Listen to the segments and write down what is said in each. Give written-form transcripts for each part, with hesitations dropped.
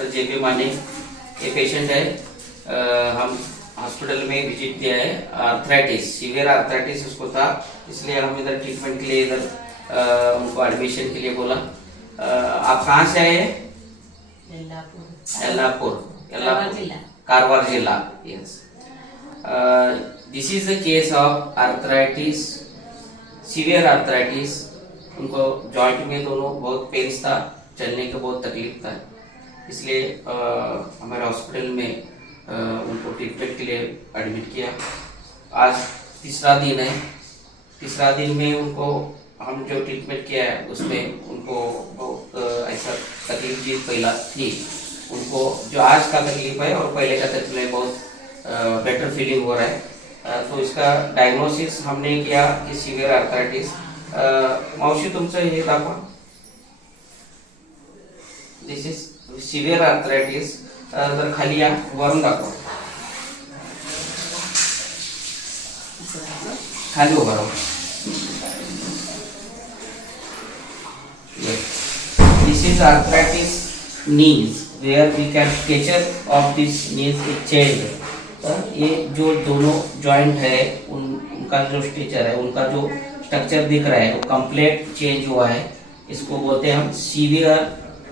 Doctor J P माने। ये patient है, हम हॉस्पिटल में विजिट किया है। आर्थराइटिस, सीवियर आर्थराइटिस उसको था, इसलिए हम इधर ट्रीटमेंट के लिए इधर उनको एडमिशन के लिए बोला। आप कहाँ से आए हैं? यल्लापुर, कारवार जिला। Yes, this is the case of arthritis, severe arthritis. उनको जॉइंट में दोनों बहुत पेन था, चलने का बहुत तकलीफ था, इसलिए हमारे हॉस्पिटल में उनको ट्रीटमेंट के लिए एडमिट किया। आज तीसरा दिन है। तीसरा दिन में उनको हम जो ट्रीटमेंट किया है उसमें उनको बहुत ऐसा तकलीफ जी पहला थी, उनको जो आज का तकलीफ है और पहले का तकलीफ है बहुत बेटर फीलिंग हो रहा है। तो इसका डायग्नोसिस हमने किया कि सीवियर आर्थराइटिस। मावशी तुमचं हे दाखवा, दिस इज सीवियर आर्थराइटिस। जर खाली या वरून दाखवा, खाली उभा राहा। This is arthritis knees, where we can feature of this knees is change। ये जो दोनों जॉइंट है उनका जो स्ट्रक्चर है, उनका जो स्ट्रक्चर दिख रहा है वो कंप्लीट चेंज हुआ है। इसको बोलते हैं हम सीवियर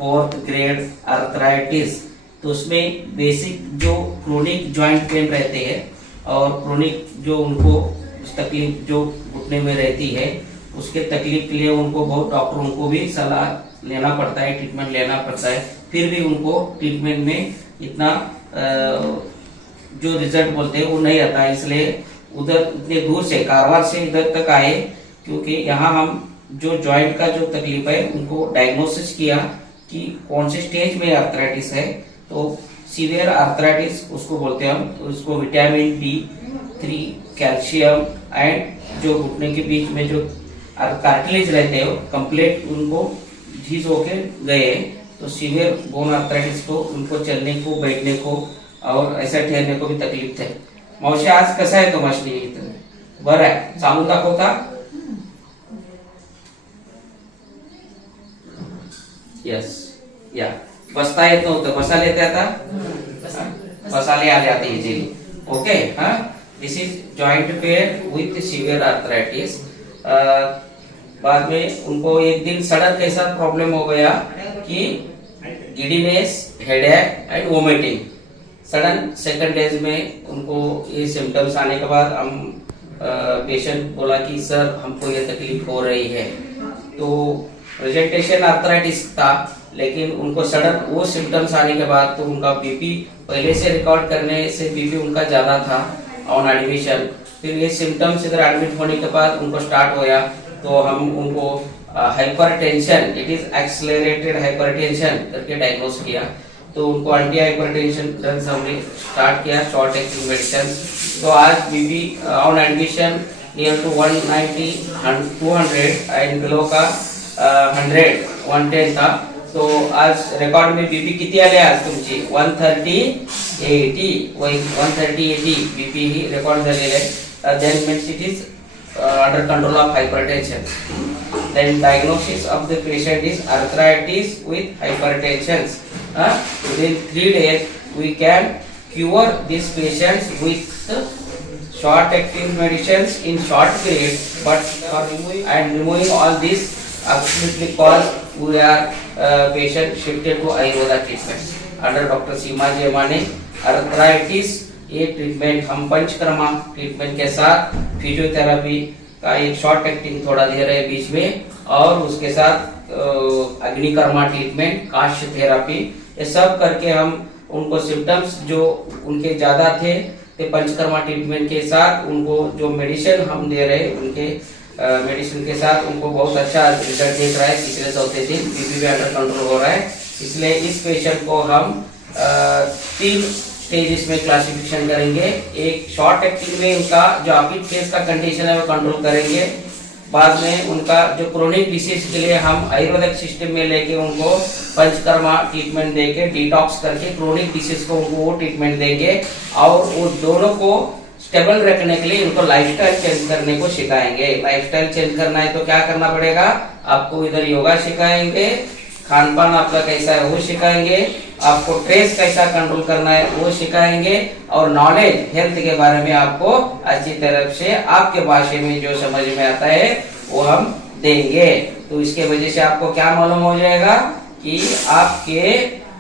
4th ग्रेड आर्थराइटिस। तो उसमें बेसिक जो क्रोनिक जॉइंट पेन रहते हैं और क्रोनिक जो उनको तकलीफ जो घुटने में रहती है, उसके तकलीफ के लिए उनको बहुत डॉक्टरों को भी सलाह लेना पड़ता है, ट्रीटमेंट लेना पड़ता है। फिर भी उनको ट्रीटमेंट में इतना जो रिजल्ट बोलते हैं वो नहीं आता, इसलिए उधर इतने दूर से कारवार से इधर तक आए, क्योंकि यहाँ हम जो जॉइंट का जो तकलीफ है उनको डायग्नोसिस किया कि कौन से स्टेज में आर्थराइटिस है। तो सीवियर आर्थराइटिस उसको बोलते हैं हम। तो उसको विटामिन D3, कैल्शियम एंड जो घुटने के बीच में जो कार्टिलेज रहते हैं कंप्लीट उनको झीज होके गए। तो सीवियर बोन आर्थराइटिस को उनको चलने को, बैठने को और ऐसा ठहरने को भी तकलीफ थे। मावशी आज कसं आहे तुम्हाशी? बरं आहे, सांगून दाखवता? यस, या बसता येत नव्हतं, बसायला येते आता? बसायला आले आता इझिली। ओके, हाँ, this is joint pain with severe arthritis. बाद में उनको एक दिन सडन कैसा प्रॉब्लम हो गया कि giddiness, headache and vomiting. Sudden second days में उनको ये सिम्टम्स आने के बाद हम पेशेंट बोला कि सर हमको ये तकलीफ हो रही है। तो प्रेजेंटेशन आर्थराइटिस था, लेकिन उनको सडन वो सिम्टम्स आने के बाद तो उनका बीपी पहले से रिकॉर्ड करने से बीपी उनका ज्यादा था ऑन एडमिशन। फिर ये सिम्टम्स इधर एडमिट होने के बाद उनको स्टार्ट होया, तो हम उनको hypertension, it is accelerated hypertension करके डायग्नोस किया। तो उनको एंटी हाइपरटेंशन ड्रग्स हमने स्टार्ट किया, शॉर्ट एक्टिंग मेडिसिन। तो आज BP on admission near to 190, 200 and below का 100, 110 था। तो आज रिकॉर्ड में बीपी किती आले आज तुमची? 130/80, 130/80 बीपी ही रिकॉर्ड झालेले आहे। Then means it is under control of hypertension. Then diagnosis of the patient is arthritis with hypertension. Within 3 days we can cure these patients with short acting medicines in short period, but for removing all this absolutely cause we are patient shifted to Ayurveda treatment under Dr. सीमा जी माने। Arthritis ये treatment हम panchakarma treatment के साथ physiotherapy का एक short acting थोड़ा दे रहे हैं बीच में, और उसके साथ अग्निकर्मा ट्रीटमेंट, काश्य थेरापी, ये सब करके हम उनको सिम्टम्स जो उनके ज्यादा थे तो पंचकर्मा ट्रीटमेंट के साथ उनको जो मेडिसिन हम दे रहे उनके मेडिसिन के साथ उनको बहुत अच्छा रिजल्ट दिख रहा है। तीसरे चौथे दिन बीपी भी अंडर कंट्रोल हो रहा है। इसलिए इस पेशेंट को हम 3 स्टेजेस में क्लासिफिकेशन करेंगे। एक शॉर्ट एक्टिंग में उनका जो अक्यूट फेज का कंडीशन है वो कंट्रोल करेंगे। बाद में उनका जो क्रोनिक डिसीज के लिए हम आयुर्वेदिक सिस्टम में लेके उनको पंचकर्मा ट्रीटमेंट देके डिटॉक्स करके क्रोनिक डिसीज को उनको वो ट्रीटमेंट देंगे, और वो दोनों को स्टेबल रखने के लिए उनको लाइफस्टाइल चेंज करने को सिखाएंगे। लाइफस्टाइल चेंज करना है तो क्या करना पड़ेगा? आपको इधर योगा सिखाएंगे, खान पान आपका कैसा है वो सिखाएंगे, आपको स्ट्रेस कैसा कंट्रोल करना है वो सिखाएंगे, और नॉलेज हेल्थ के बारे में आपको अच्छी तरह से आपके भाषा में जो समझ में आता है वो हम देंगे। तो इसके वजह से आपको क्या मालूम हो जाएगा कि आपके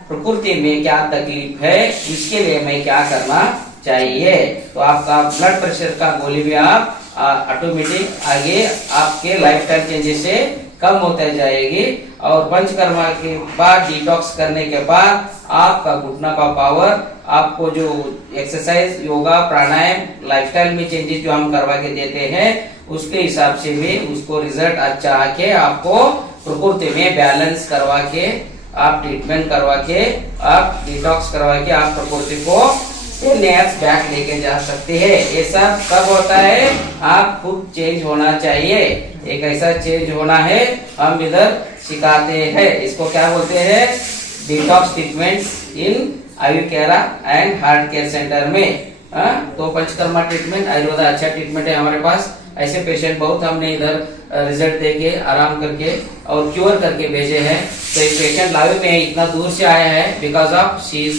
प्रकृति में क्या तकलीफ है, इसके लिए मैं क्या करना चाहिए। तो आपका ब्लड प्रेशर का गोली भी आप ऑटोमेटिक आगे आपके लाइफस्टाइल चेंजेस से कम होते जाएगी। और पंचकर्मा के बाद डिटॉक्स करने के बाद आपका घुटना का पावर, आपको जो एक्सरसाइज, योगा, प्राणायाम, लाइफस्टाइल में चेंजेस जो हम करवा के देते हैं उसके हिसाब से भी उसको रिजल्ट अच्छा आके आपको प्रकृति में बैलेंस करवा के, आप ट्रीटमेंट करवा के, आप डिटॉक्स करवा के आप प्रकृति को बैक लेके जा सकते हैं। ये सब कब होता है, आप खुद चेंज होना चाहिए। एक ऐसा चेंज होना है हम इधर सिखाते हैं, इसको क्या बोलते हैं, detox treatment in Ayurveda and heart care centre में। तो पंचकर्मा ट्रीटमेंट आयुर्वेदा अच्छा ट्रीटमेंट है हमारे पास। ऐसे पेशेंट बहुत हमने इधर रिजल्ट देके आराम करके और क्योर करके भेजे हैं। तो एक पेशेंट लावे में इतना दूर से आया है because of she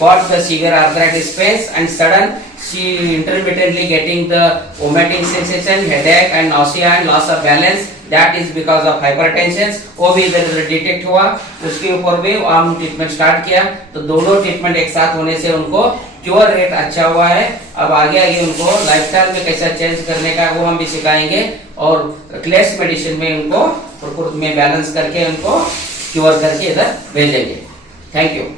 got the severe arthritis pains and sudden she intermittently getting the vomiting sensation, headache and nausea and loss of balance, that is because of hypertension। वो भी इधर डिटेक्ट हुआ, उसके ऊपर भी हम ट्रीटमेंट स्टार्ट किया। तो दोनों ट्रीटमेंट एक साथ होने से उनको क्योर रेट अच्छा हुआ है। अब आगे आगे उनको लाइफस्टाइल में कैसा चेंज करने का वो हम भी सिखाएंगे, और क्लेस मेडिसिन में उनको प्रकृति में बैलेंस करके उनको क्योर करके इधर भेजेंगे। Thank you.